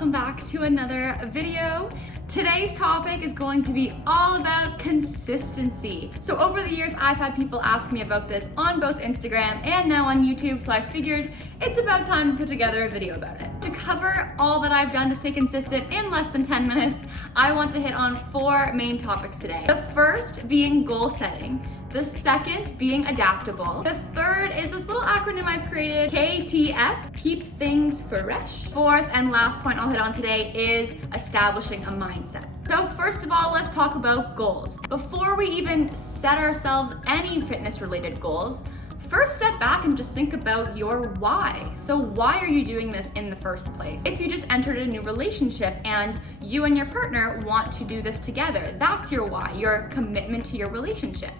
welcome back to another video. Today's topic is going to be all about consistency. So over the years, I've had people ask me about this on both Instagram and now on YouTube, so I figured it's about time to put together a video about it. To cover all that I've done to stay consistent in less than 10 minutes, I want to hit on 4 main topics today. The first being goal setting. The second being adaptable. The third is this little acronym I've created, KTF, keep things fresh. Fourth and last point I'll hit on today is establishing a mindset. So first of all, let's talk about goals. Before we even set ourselves any fitness related goals, first step back and just think about your why. So why are you doing this in the first place? If you just entered a new relationship and you and your partner want to do this together, that's your why, your commitment to your relationship.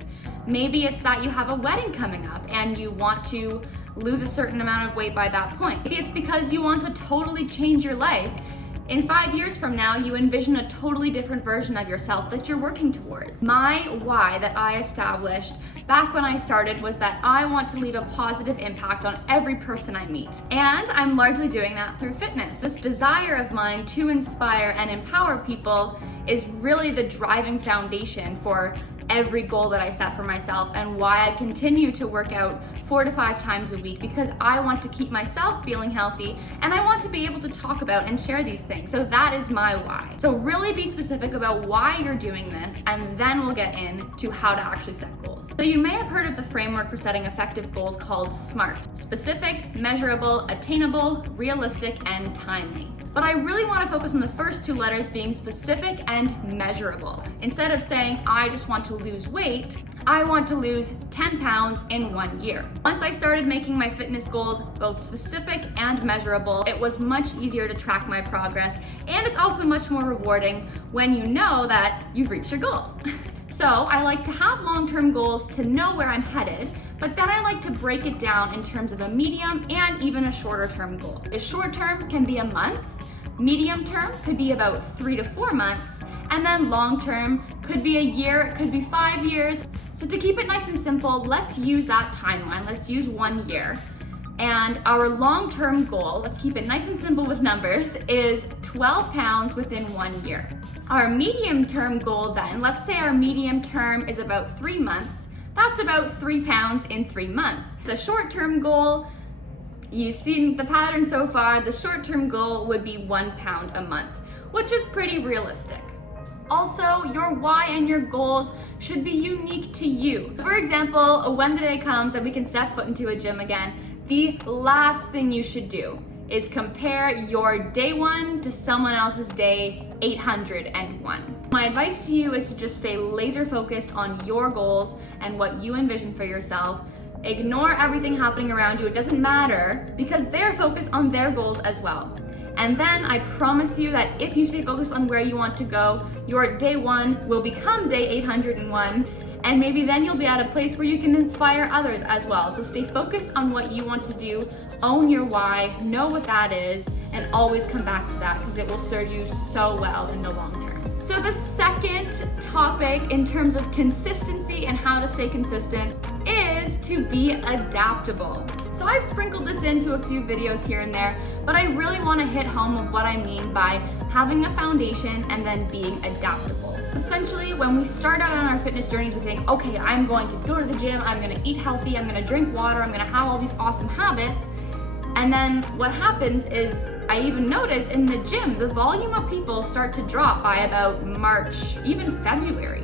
Maybe it's that you have a wedding coming up and you want to lose a certain amount of weight by that point. Maybe it's because you want to totally change your life. In 5 years from now, you envision a totally different version of yourself that you're working towards. My why that I established back when I started was that I want to leave a positive impact on every person I meet. And I'm largely doing that through fitness. This desire of mine to inspire and empower people is really the driving foundation for every goal that I set for myself and why I continue to work out 4 to 5 times a week, because I want to keep myself feeling healthy and I want to be able to talk about and share these things. So that is my why. So really be specific about why you're doing this, and then we'll get into how to actually set goals. So you may have heard of the framework for setting effective goals called SMART: specific, measurable, attainable, realistic, and timely. But I really want to focus on the first 2 letters being specific and measurable. Instead of saying, I just want to lose weight, I want to lose 10 pounds in 1 year. Once I started making my fitness goals both specific and measurable, it was much easier to track my progress, and it's also much more rewarding when you know that you've reached your goal. So I like to have long-term goals to know where I'm headed, but then I like to break it down in terms of a medium and even a shorter term goal. A short term can be a month, medium term could be about 3 to 4 months, and then long term could be a year, it could be 5 years. So to keep it nice and simple, let's use that timeline. Let's use 1 year. And our long-term goal, let's keep it nice and simple with numbers, is 12 pounds within 1 year. Our medium-term goal then, let's say our medium term is about 3 months, that's about 3 pounds in 3 months. The short-term goal, you've seen the pattern so far, the short-term goal would be 1 pound a month, which is pretty realistic. Also, your why and your goals should be unique to you. For example, when the day comes that we can step foot into a gym again, the last thing you should do is compare your day 1 to someone else's day 801. My advice to you is to just stay laser focused on your goals and what you envision for yourself. Ignore everything happening around you, it doesn't matter, because they're focused on their goals as well. And then I promise you that if you stay focused on where you want to go, your day 1 will become day 801. And maybe then you'll be at a place where you can inspire others as well. So stay focused on what you want to do, own your why, know what that is, and always come back to that because it will serve you so well in the long term. So the second topic in terms of consistency and how to stay consistent is to be adaptable. So I've sprinkled this into a few videos here and there, but I really want to hit home of what I mean by having a foundation and then being adaptable. Essentially, when we start out on our fitness journeys, we think, okay, I'm going to go to the gym, I'm going to eat healthy, I'm going to drink water, I'm going to have all these awesome habits. And then what happens is, I even notice in the gym, the volume of people start to drop by about March, even February.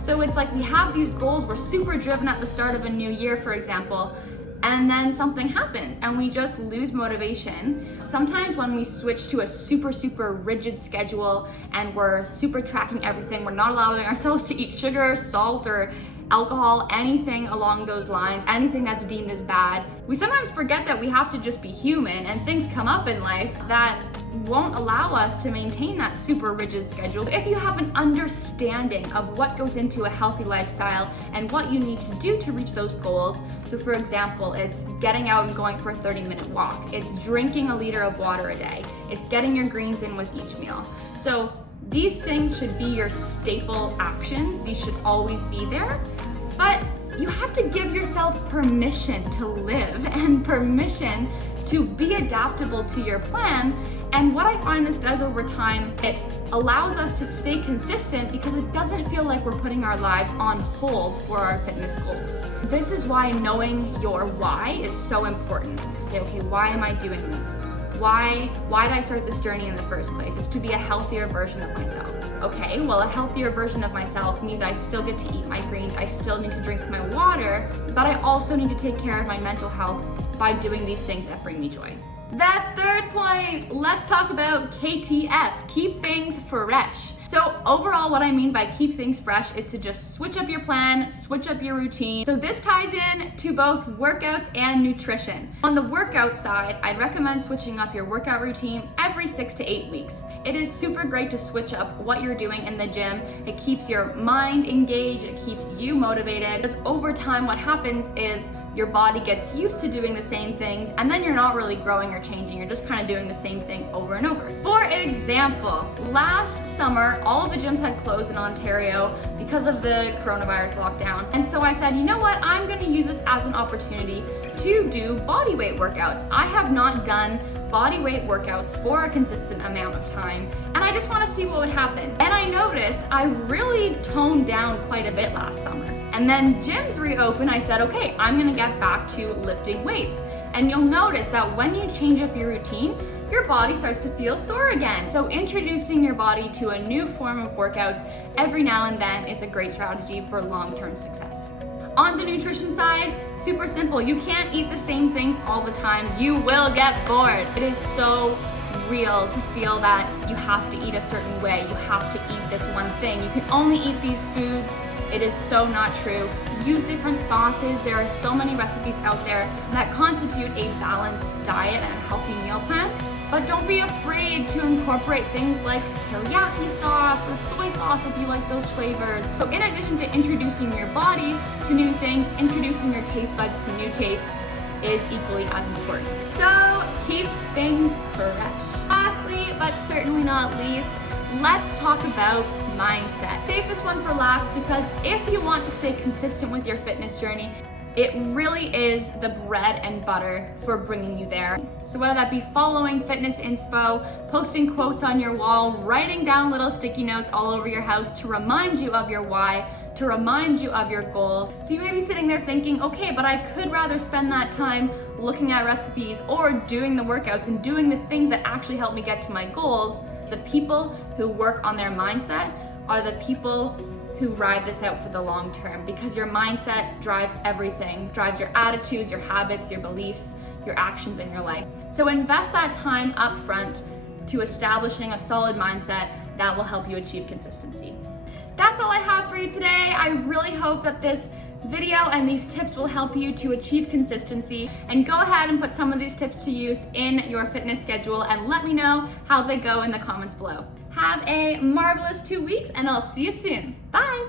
So it's like we have these goals, we're super driven at the start of a new year, for example, and then something happens and we just lose motivation. Sometimes when we switch to a super rigid schedule and we're super tracking everything, we're not allowing ourselves to eat sugar, salt, or alcohol, anything along those lines, anything that's deemed as bad. We sometimes forget that we have to just be human, and things come up in life that won't allow us to maintain that super rigid schedule. If you have an understanding of what goes into a healthy lifestyle and what you need to do to reach those goals, so for example, it's getting out and going for a 30-minute walk, it's drinking a liter of water a day, it's getting your greens in with each meal. So these things should be your staple actions. These should always be there, but you have to give yourself permission to live and permission to be adaptable to your plan And what I find this does over time, it allows us to stay consistent because it doesn't feel like we're putting our lives on hold for our fitness goals. This is why knowing your why is so important. Say, okay, why am I doing this? Why did I start this journey in the first place? It's to be a healthier version of myself. Okay, well, a healthier version of myself means I still get to eat my greens, I still need to drink my water, but I also need to take care of my mental health by doing these things that bring me joy. That third point, let's talk about KTF, keep things fresh. So overall, what I mean by keep things fresh is to just switch up your plan, switch up your routine. So this ties in to both workouts and nutrition. On the workout side, I'd recommend switching up your workout routine every 6 to 8 weeks. It is super great to switch up what you're doing in the gym. It keeps your mind engaged, it keeps you motivated. Because over time, what happens is your body gets used to doing the same things, and then you're not really growing or changing. You're just kind of doing the same thing over and over. For example, last summer, all of the gyms had closed in Ontario because of the coronavirus lockdown. And so I said, you know what? I'm going to use this as an opportunity to do body weight workouts. I have not done body weight workouts for a consistent amount of time, and I just want to see what would happen. And I noticed I really toned down quite a bit last summer. And then gyms reopened, I said, okay, I'm gonna get back to lifting weights. And you'll notice that when you change up your routine, your body starts to feel sore again. So introducing your body to a new form of workouts every now and then is a great strategy for long-term success. On the nutrition side, super simple. You can't eat the same things all the time. You will get bored. It is so real to feel that you have to eat a certain way. You have to eat this one thing. You can only eat these foods. It is so not true. Use different sauces. There are so many recipes out there that constitute a balanced diet and a healthy meal plan. But don't be afraid to incorporate things like teriyaki sauce or soy sauce if you like those flavors. So in addition to introducing your body to new things, introducing your taste buds to new tastes is equally as important. So keep things fresh. Lastly, but certainly not least, let's talk about mindset. Save this one for last because if you want to stay consistent with your fitness journey, it really is the bread and butter for bringing you there. So whether that be following fitness inspo, posting quotes on your wall, writing down little sticky notes all over your house to remind you of your why, to remind you of your goals. So you may be sitting there thinking, okay, but I could rather spend that time looking at recipes or doing the workouts and doing the things that actually help me get to my goals. The people who work on their mindset are the people who ride this out for the long term, because your mindset drives everything, drives your attitudes, your habits, your beliefs, your actions in your life. So invest that time up front to establishing a solid mindset that will help you achieve consistency. That's all I have for you today. I really hope that this video and these tips will help you to achieve consistency, and go ahead and put some of these tips to use in your fitness schedule and let me know how they go in the comments below. Have a marvelous 2 weeks and I'll see you soon. Bye.